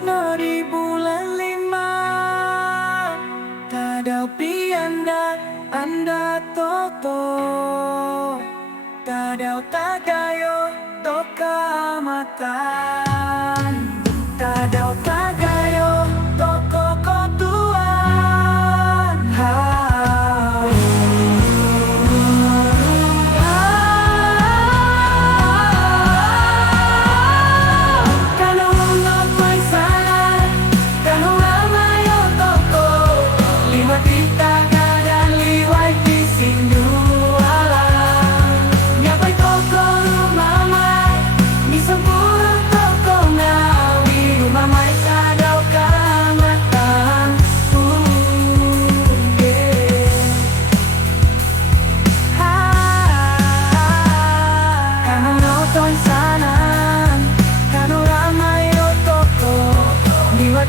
2005 Tadapi anda toto Tadau tagayo toka matan Tadau tagayo toko kotuan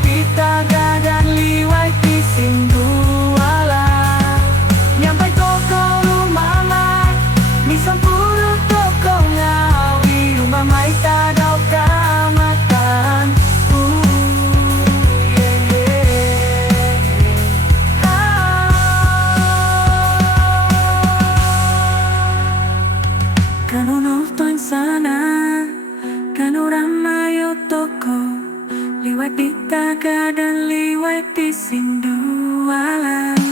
Kita gadan liwai pising duala Nyampai toko rumah mai Mi sampurna toko ngawi Rumah mai tadau kamatan Kano nonton sana Kano ramai o toko Liwat di taga dan liwat di sindu alam